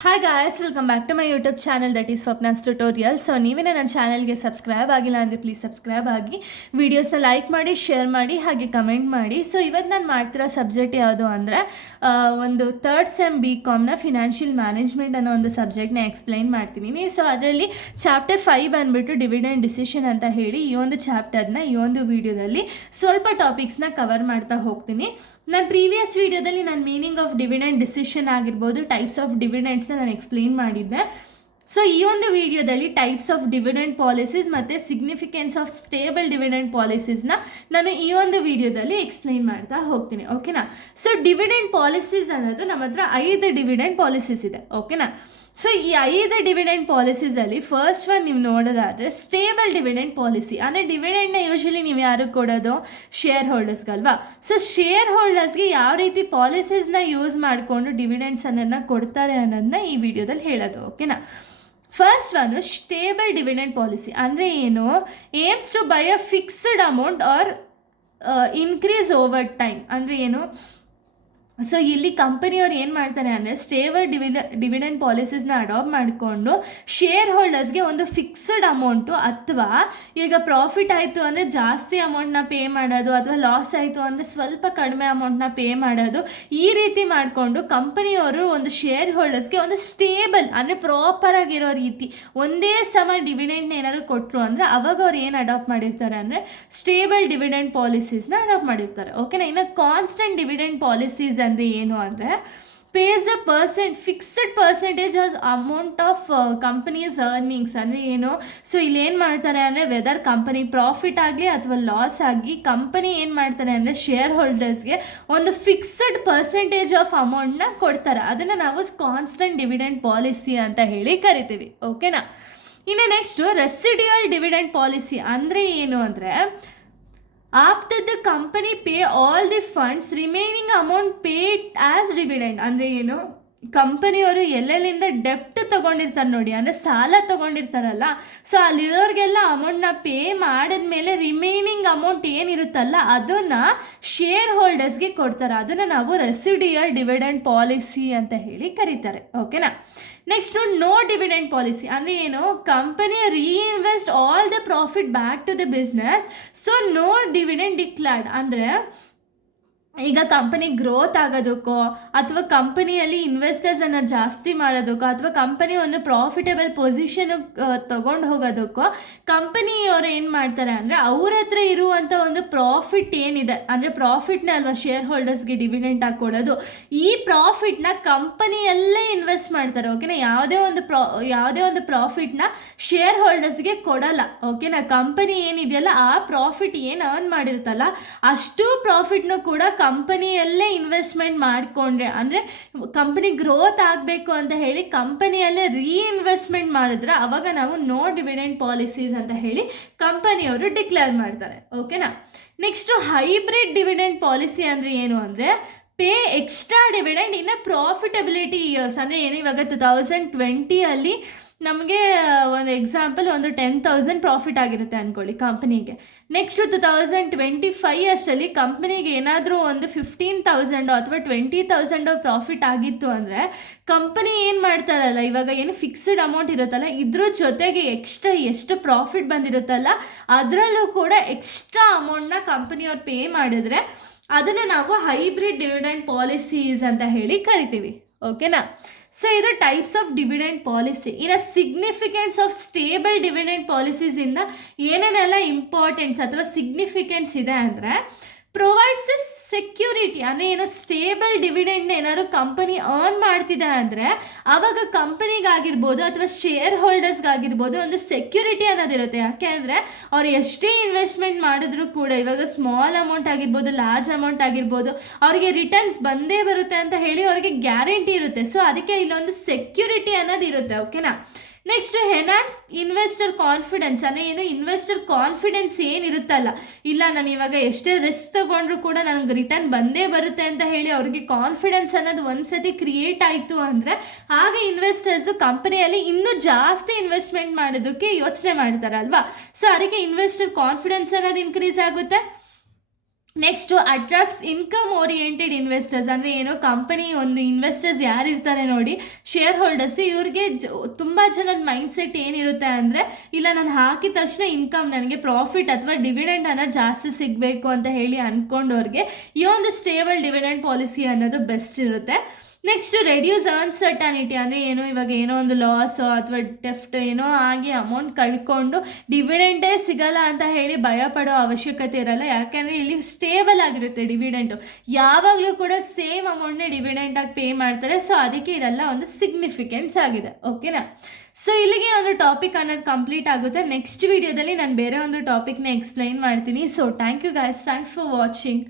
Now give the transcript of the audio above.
Hi guys, welcome back to my YouTube channel that is Swapna's tutorial. So ನೀವೇನೇ ನನ್ನ ಚಾನಲ್ಗೆ subscribe ಆಗಿಲ್ಲ ಅಂದರೆ ಪ್ಲೀಸ್ ಸಬ್ಸ್ಕ್ರೈಬ್ ಆಗಿ, ವೀಡಿಯೋಸ್ನ ಲೈಕ್ ಮಾಡಿ, ಶೇರ್ ಮಾಡಿ, ಹಾಗೆ ಕಮೆಂಟ್ ಮಾಡಿ. ಸೊ ಇವತ್ತು ನಾನು ಮಾಡ್ತಿರೋ ಸಬ್ಜೆಕ್ಟ್ ಯಾವುದು ಅಂದರೆ ಒಂದು ಥರ್ಡ್ ಸೆಮ್ BComನ ಫಿನಾನ್ಷಿಯಲ್ ಮ್ಯಾನೇಜ್ಮೆಂಟ್ ಅನ್ನೋ ಒಂದು ಸಬ್ಜೆಕ್ಟ್ನ ಎಕ್ಸ್ಪ್ಲೈನ್ ಮಾಡ್ತೀನಿ. ಸೊ ಅದರಲ್ಲಿ ಚಾಪ್ಟರ್ 5 ಬಂದುಬಿಟ್ಟು ಡಿವಿಡೆಂಡ್ ಡಿಸಿಷನ್ ಅಂತ ಹೇಳಿ ಈ ಒಂದು ಚಾಪ್ಟರ್ನ ಈ ಒಂದು ವಿಡಿಯೋದಲ್ಲಿ ಸ್ವಲ್ಪ ಟಾಪಿಕ್ಸ್ನ ಕವರ್ ಮಾಡ್ತಾ ಹೋಗ್ತೀನಿ. ನಾನು ಪ್ರೀವಿಯಸ್ ವೀಡಿಯೋದಲ್ಲಿ ನಾನು ಮೀನಿಂಗ್ ಆಫ್ ಡಿವಿಡೆಂಡ್ ಡಿಸಿಷನ್ ಆಗಿರ್ಬೋದು, ಟೈಪ್ಸ್ ಆಫ್ ಡಿವಿಡೆಂಡ್ಸ್ನ ನಾನು ಎಕ್ಸ್ಪ್ಲೇನ್ ಮಾಡಿದ್ದೆ. ಸೊ ಈ ಒಂದು ವಿಡಿಯೋದಲ್ಲಿ ಟೈಪ್ಸ್ ಆಫ್ ಡಿವಿಡೆಂಡ್ ಪಾಲಿಸೀಸ್ ಮತ್ತು ಸಿಗ್ನಿಫಿಕೆನ್ಸ್ ಆಫ್ ಸ್ಟೇಬಲ್ ಡಿವಿಡೆಂಡ್ ಪಾಲಿಸೀಸ್ನ ನಾನು ಈ ಒಂದು ವಿಡಿಯೋದಲ್ಲಿ ಎಕ್ಸ್ಪ್ಲೇನ್ ಮಾಡ್ತಾ ಹೋಗ್ತೀನಿ. ಓಕೆನಾ? ಸೊ ಡಿವಿಡೆಂಡ್ ಪಾಲಿಸೀಸ್ ಅನ್ನೋದು ನಮ್ಮ ಹತ್ರ 5 ಡಿವಿಡೆಂಡ್ ಪಾಲಿಸೀಸ್ ಇದೆ. ಓಕೆನಾ? ಸೊ ಈ 5 ಡಿವಿಡೆಂಡ್ ಪಾಲಿಸೀಸಲ್ಲಿ ಫಸ್ಟ್ ಒನ್ ನೀವು ನೋಡೋದಾದರೆ ಸ್ಟೇಬಲ್ ಡಿವಿಡೆಂಡ್ ಪಾಲಿಸಿ. ಅಂದರೆ ಡಿವಿಡೆಂಡ್ನ ಯೂಶಲಿ ನೀವು ಯಾರು ಕೊಡೋದು? ಶೇರ್ ಹೋಲ್ಡರ್ಸ್ಗಲ್ವಾ? ಸೊ ಶೇರ್ ಹೋಲ್ಡರ್ಸ್ಗೆ ಯಾವ ರೀತಿ ಪಾಲಿಸೀಸ್ನ ಯೂಸ್ ಮಾಡಿಕೊಂಡು ಡಿವಿಡೆಂಡ್ಸನ್ನು ಕೊಡ್ತಾರೆ ಅನ್ನೋದನ್ನ ಈ ವಿಡಿಯೋದಲ್ಲಿ ಹೇಳೋದು. ಓಕೆನಾ? First one stable dividend policy ಅಂದರೆ ಏನು? Aims to pay a fixed amount or increase over time. ಅಂದರೆ ಏನು? ಸೊ ಇಲ್ಲಿ ಕಂಪನಿಯವ್ರು ಏನು ಮಾಡ್ತಾರೆ ಅಂದರೆ ಸ್ಟೇಬಲ್ ಡಿವಿಡೆಂಡ್ ಪಾಲಿಸೀಸ್ನ ಅಡಾಪ್ಟ್ ಮಾಡಿಕೊಂಡು ಶೇರ್ ಹೋಲ್ಡರ್ಸ್ಗೆ ಒಂದು ಫಿಕ್ಸ್ಡ್ ಅಮೌಂಟು, ಅಥವಾ ಈಗ ಪ್ರಾಫಿಟ್ ಆಯಿತು ಅಂದರೆ ಜಾಸ್ತಿ ಅಮೌಂಟ್ನ ಪೇ ಮಾಡೋದು, ಅಥವಾ ಲಾಸ್ ಆಯಿತು ಅಂದರೆ ಸ್ವಲ್ಪ ಕಡಿಮೆ ಅಮೌಂಟ್ನ ಪೇ ಮಾಡೋದು, ಈ ರೀತಿ ಮಾಡಿಕೊಂಡು ಕಂಪನಿಯವರು ಒಂದು ಶೇರ್ ಹೋಲ್ಡರ್ಸ್ಗೆ ಒಂದು ಸ್ಟೇಬಲ್ ಅಂದರೆ ಪ್ರಾಪರಾಗಿರೋ ರೀತಿ ಒಂದೇ ಸಮ ಡಿವಿಡೆಂಡ್ನ ಏನಾದ್ರು ಕೊಟ್ಟರು ಅಂದರೆ ಅವಾಗ ಅವ್ರು ಏನು ಅಡಾಪ್ಟ್ ಮಾಡಿರ್ತಾರೆ ಅಂದರೆ ಸ್ಟೇಬಲ್ ಡಿವಿಡೆಂಡ್ ಪಾಲಿಸೀಸ್ನ ಅಡಾಪ್ಟ್ ಮಾಡಿರ್ತಾರೆ. ಓಕೆನಾ? ಇನ್ನು ಕಾನ್ಸ್ಟೆಂಟ್ ಡಿವಿಡೆಂಡ್ ಪಾಲಿಸೀಸ್ ಅಂದರೆ ಏನು ಅಂದರೆ pays a fixed percentage as amount of company's earnings. ಅಂದರೆ ಏನು? ಸೊ ಇಲ್ಲಿ ಏನು ಮಾಡ್ತಾರೆ ಅಂದರೆ ವೆದರ್ ಕಂಪನಿ ಪ್ರಾಫಿಟ್ ಆಗಲಿ ಅಥವಾ ಲಾಸ್ ಆಗಿ ಕಂಪನಿ ಏನು ಮಾಡ್ತಾರೆ ಅಂದರೆ ಶೇರ್ ಹೋಲ್ಡರ್ಸ್ಗೆ ಒಂದು ಫಿಕ್ಸ್ಡ್ ಪರ್ಸೆಂಟೇಜ್ ಆಫ್ ಅಮೌಂಟ್ನ ಕೊಡ್ತಾರೆ. ಅದನ್ನು ನಾವು ಕಾನ್ಸ್ಟೆಂಟ್ ಡಿವಿಡೆಂಡ್ ಪಾಲಿಸಿ ಅಂತ ಹೇಳಿ ಕರಿತೀವಿ. ಓಕೆನಾ? ಇನ್ನು ನೆಕ್ಸ್ಟು ರೆಸಿಡ್ಯುಯಲ್ ಡಿವಿಡೆಂಡ್ ಪಾಲಿಸಿ ಅಂದರೆ ಏನು ಅಂದರೆ after the company pay all the funds remaining amount paid as dividend. ಅಂದರೆ ಏನು? ಕಂಪನಿಯವರು ಎಲ್ಲೆಲ್ಲಿಂದ ಡೆಪ್ಟ್ ತೊಗೊಂಡಿರ್ತಾರೆ ನೋಡಿ, ಅಂದರೆ ಸಾಲ ತೊಗೊಂಡಿರ್ತಾರಲ್ಲ, ಸೊ ಅಲ್ಲಿರೋರಿಗೆಲ್ಲ ಅಮೌಂಟ್ನ ಪೇ ಮಾಡಿದ್ಮೇಲೆ ರಿಮೈನಿಂಗ್ ಅಮೌಂಟ್ ಏನಿರುತ್ತಲ್ಲ ಅದನ್ನು ಶೇರ್ ಹೋಲ್ಡರ್ಸ್ಗೆ ಕೊಡ್ತಾರೆ. ಅದನ್ನು ನಾವು ರೆಸಿಡ್ಯುಯಲ್ ಡಿವಿಡೆಂಡ್ ಪಾಲಿಸಿ ಅಂತ ಹೇಳಿ ಕರೀತಾರೆ. ಓಕೆನಾ? ನೆಕ್ಸ್ಟು ನೋ ಡಿವಿಡೆಂಡ್ ಪಾಲಿಸಿ ಅಂದರೆ ಏನು? Company reinvest all the profit back to the business, so no dividend declared. ಅಂದರೆ ಈಗ ಕಂಪನಿ ಗ್ರೋತ್ ಆಗೋದಕ್ಕೋ, ಅಥವಾ ಕಂಪನಿಯಲ್ಲಿ ಇನ್ವೆಸ್ಟರ್ಸನ್ನು ಜಾಸ್ತಿ ಮಾಡೋದಕ್ಕೋ, ಅಥವಾ ಕಂಪನಿ ಒಂದು ಪ್ರಾಫಿಟೇಬಲ್ ಪೊಸಿಷನ್ ತೊಗೊಂಡು ಹೋಗೋದಕ್ಕೋ ಕಂಪನಿಯವರು ಏನು ಮಾಡ್ತಾರೆ ಅಂದರೆ ಅವ್ರ ಹತ್ರ ಇರುವಂಥ ಒಂದು ಪ್ರಾಫಿಟ್ ಏನಿದೆ, ಅಂದರೆ ಪ್ರಾಫಿಟ್ನ ಅಲ್ವಾ ಶೇರ್ ಹೋಲ್ಡರ್ಸ್ಗೆ ಡಿವಿಡೆಂಟ್ ಆಗಿ ಕೊಡೋದು, ಈ ಪ್ರಾಫಿಟ್ನ ಕಂಪನಿಯಲ್ಲೇ ಇನ್ವೆಸ್ಟ್ ಮಾಡ್ತಾರೆ. ಓಕೆನಾ? ಯಾವುದೇ ಒಂದು ಪ್ರಾಫಿಟ್ನ ಶೇರ್ ಹೋಲ್ಡರ್ಸ್ಗೆ ಕೊಡಲ್ಲ. ಓಕೆನಾ? ಕಂಪನಿ ಏನಿದೆಯಲ್ಲ ಆ ಪ್ರಾಫಿಟ್ ಏನು ಅರ್ನ್ ಮಾಡಿರುತ್ತಲ್ಲ ಅಷ್ಟು ಪ್ರಾಫಿಟ್ನು ಕೂಡ ಕಂಪನಿಯಲ್ಲೇ ಇನ್ವೆಸ್ಟ್ಮೆಂಟ್ ಮಾಡಿಕೊಂಡ್ರೆ, ಅಂದರೆ ಕಂಪನಿ ಗ್ರೋತ್ ಆಗಬೇಕು ಅಂತ ಹೇಳಿ ಕಂಪನಿಯಲ್ಲೇ ರೀಇನ್ವೆಸ್ಟ್ಮೆಂಟ್ ಮಾಡಿದ್ರೆ ಅವಾಗ ನಾವು ನೋ ಡಿವಿಡೆಂಡ್ ಪಾಲಿಸೀಸ್ ಅಂತ ಹೇಳಿ ಕಂಪನಿಯವರು ಡಿಕ್ಲೇರ್ ಮಾಡ್ತಾರೆ. ಓಕೆನಾ? ನೆಕ್ಸ್ಟು ಹೈಬ್ರಿಡ್ ಡಿವಿಡೆಂಡ್ ಪಾಲಿಸಿ ಅಂದರೆ ಏನು ಅಂದರೆ ಪೇ ಎಕ್ಸ್ಟ್ರಾ ಡಿವಿಡೆಂಡ್ ಇನ್ ಅ ಪ್ರಾಫಿಟಬಿಲಿಟಿ ಇಯರ್ಸ್. ಅಂದರೆ ಏನು? ಇವಾಗ 2020 ನಮಗೆ ಒಂದು ಎಕ್ಸಾಂಪಲ್ ಒಂದು 10,000 ಪ್ರಾಫಿಟ್ ಆಗಿರುತ್ತೆ ಅಂದ್ಕೊಳ್ಳಿ ಕಂಪನಿಗೆ. ನೆಕ್ಸ್ಟು 2025 ಅಷ್ಟರಲ್ಲಿ ಕಂಪನಿಗೆ ಏನಾದರೂ ಒಂದು 15,000 ಅಥವಾ 20,000 ಪ್ರಾಫಿಟ್ ಆಗಿತ್ತು ಅಂದರೆ ಕಂಪನಿ ಏನು ಮಾಡ್ತಾರಲ್ಲ, ಇವಾಗ ಏನು ಫಿಕ್ಸ್ಡ್ ಅಮೌಂಟ್ ಇರುತ್ತಲ್ಲ ಇದ್ರ ಜೊತೆಗೆ ಎಕ್ಸ್ಟ್ರಾ ಎಷ್ಟು ಪ್ರಾಫಿಟ್ ಬಂದಿರುತ್ತಲ್ಲ ಅದರಲ್ಲೂ ಕೂಡ ಎಕ್ಸ್ಟ್ರಾ ಅಮೌಂಟ್ನ ಕಂಪನಿಯವ್ರು ಪೇ ಮಾಡಿದ್ರೆ ಅದನ್ನು ನಾವು ಹೈಬ್ರಿಡ್ ಡಿವಿಡೆಂಡ್ ಪಾಲಿಸೀಸ್ ಅಂತ ಹೇಳಿ ಕರಿತೀವಿ. ಓಕೆನಾ? ಸೊ ಇದು ಟೈಪ್ಸ್ ಆಫ್ ಡಿವಿಡೆಂಡ್ ಪಾಲಿಸಿ. ಇನ್ನು ಸಿಗ್ನಿಫಿಕೆನ್ಸ್ ಆಫ್ ಸ್ಟೇಬಲ್ ಡಿವಿಡೆಂಡ್ ಪಾಲಿಸೀಸಿಂದ ಏನೇನೆಲ್ಲ ಇಂಪಾರ್ಟೆನ್ಸ್ ಅಥವಾ ಸಿಗ್ನಿಫಿಕೆನ್ಸ್ ಇದೆ ಅಂದರೆ ಪ್ರೊವೈಡ್ಸ್ ಎ ಸೆಕ್ಯೂರಿಟಿ. ಅಂದರೆ ಏನು? ಸ್ಟೇಬಲ್ ಡಿವಿಡೆಂಡ್ನ ಏನಾದ್ರು ಕಂಪನಿ ಅರ್ನ್ ಮಾಡ್ತಿದೆ ಅಂದರೆ ಆವಾಗ ಕಂಪನಿಗಾಗಿರ್ಬೋದು ಅಥವಾ ಶೇರ್ ಹೋಲ್ಡರ್ಸ್ಗಾಗಿರ್ಬೋದು ಒಂದು ಸೆಕ್ಯೂರಿಟಿ ಅನ್ನೋದಿರುತ್ತೆ. ಯಾಕೆ ಅಂದರೆ ಅವ್ರು ಎಷ್ಟೇ ಇನ್ವೆಸ್ಟ್ಮೆಂಟ್ ಮಾಡಿದ್ರು ಕೂಡ, ಇವಾಗ ಸ್ಮಾಲ್ ಅಮೌಂಟ್ ಆಗಿರ್ಬೋದು, ಲಾರ್ಜ್ ಅಮೌಂಟ್ ಆಗಿರ್ಬೋದು, ಅವರಿಗೆ ರಿಟರ್ನ್ಸ್ ಬಂದೇ ಬರುತ್ತೆ ಅಂತ ಹೇಳಿ ಅವರಿಗೆ ಗ್ಯಾರಂಟಿ ಇರುತ್ತೆ. ಸೊ ಅದಕ್ಕೆ ಇಲ್ಲೊಂದು ಸೆಕ್ಯೂರಿಟಿ ಅನ್ನೋದು ಇರುತ್ತೆ. ಓಕೆನಾ? Next enhance investor confidence. ಅಂದರೆ ಏನು? ಇನ್ವೆಸ್ಟರ್ ಕಾನ್ಫಿಡೆನ್ಸ್ ಏನಿರುತ್ತಲ್ಲ, ಇಲ್ಲ ನಾನು ಇವಾಗ ಎಷ್ಟೇ ರಿಸ್ಕ್ ತೊಗೊಂಡ್ರು ಕೂಡ ನನಗೆ ರಿಟರ್ನ್ ಬಂದೇ ಬರುತ್ತೆ ಅಂತ ಹೇಳಿ ಅವ್ರಿಗೆ ಕಾನ್ಫಿಡೆನ್ಸ್ ಅನ್ನೋದು ಒಂದ್ಸತಿ ಕ್ರಿಯೇಟ್ ಆಯಿತು ಅಂದರೆ ಆಗ ಇನ್ವೆಸ್ಟರ್ಸು ಕಂಪನಿಯಲ್ಲಿ ಇನ್ನೂ ಜಾಸ್ತಿ ಇನ್ವೆಸ್ಟ್ಮೆಂಟ್ ಮಾಡೋದಕ್ಕೆ ಯೋಚನೆ ಮಾಡ್ತಾರಲ್ವಾ. ಸೊ ಅದಕ್ಕೆ ಇನ್ವೆಸ್ಟರ್ ಕಾನ್ಫಿಡೆನ್ಸ್ ಅನ್ನೋದು ಇನ್ಕ್ರೀಸ್ ಆಗುತ್ತೆ. Next attracts income oriented investors, ಅಂದರೆ ಏನೋ ಕಂಪನಿ ಒಂದು ಇನ್ವೆಸ್ಟರ್ಸ್ ಯಾರಿರ್ತಾರೆ ನೋಡಿ, ಶೇರ್ ಹೋಲ್ಡರ್ಸ್, ಇವ್ರಿಗೆ ತುಂಬ ಜನದ ಮೈಂಡ್ ಸೆಟ್ ಏನಿರುತ್ತೆ ಅಂದರೆ, ಇಲ್ಲ ನಾನು ಹಾಕಿದ ತಕ್ಷಣ ಇನ್ಕಮ್ ನನಗೆ ಪ್ರಾಫಿಟ್ ಅಥವಾ ಡಿವಿಡೆಂಡ್ ಅನ್ನೋದು ಜಾಸ್ತಿ ಸಿಗಬೇಕು ಅಂತ ಹೇಳಿ ಅಂದ್ಕೊಂಡವ್ರಿಗೆ ಈ ಒಂದು ಸ್ಟೇಬಲ್ ಡಿವಿಡೆಂಡ್ ಪಾಲಿಸಿ ಅನ್ನೋದು ಬೆಸ್ಟ್ ಇರುತ್ತೆ. ನೆಕ್ಸ್ಟ್ ರೆಡ್ಯೂಸ್ ಅನ್ಸರ್ಟನಿಟಿ, ಅಂದರೆ ಏನೋ ಇವಾಗ ಏನೋ ಒಂದು ಲಾಸು ಅಥವಾ ಡೆಫ್ಟ್ ಏನೋ ಆಗಿ ಅಮೌಂಟ್ ಕಳ್ಕೊಂಡು ಡಿವಿಡೆಂಡೇ ಸಿಗಲ್ಲ ಅಂತ ಹೇಳಿ ಭಯ ಪಡೋ ಅವಶ್ಯಕತೆ ಇರಲ್ಲ. ಯಾಕೆಂದರೆ ಇಲ್ಲಿ ಸ್ಟೇಬಲ್ ಆಗಿರುತ್ತೆ ಡಿವಿಡೆಂಟು, ಯಾವಾಗಲೂ ಕೂಡ ಸೇಮ್ ಅಮೌಂಟ್ನೇ ಡಿವಿಡೆಂಟಾಗಿ ಪೇ ಮಾಡ್ತಾರೆ. ಸೊ ಅದಕ್ಕೆ ಇದೆಲ್ಲ ಒಂದು ಸಿಗ್ನಿಫಿಕೆನ್ಸ್ ಆಗಿದೆ. ಓಕೆನಾ? ಸೊ ಇಲ್ಲಿಗೆ ಒಂದು ಟಾಪಿಕ್ ಅನ್ನೋದು ಕಂಪ್ಲೀಟ್ ಆಗುತ್ತೆ. ನೆಕ್ಸ್ಟ್ ವಿಡಿಯೋದಲ್ಲಿ ನಾನು ಬೇರೆ ಒಂದು ಟಾಪಿಕ್ನ ಎಕ್ಸ್ಪ್ಲೈನ್ ಮಾಡ್ತೀನಿ. So thank you guys, thanks for watching.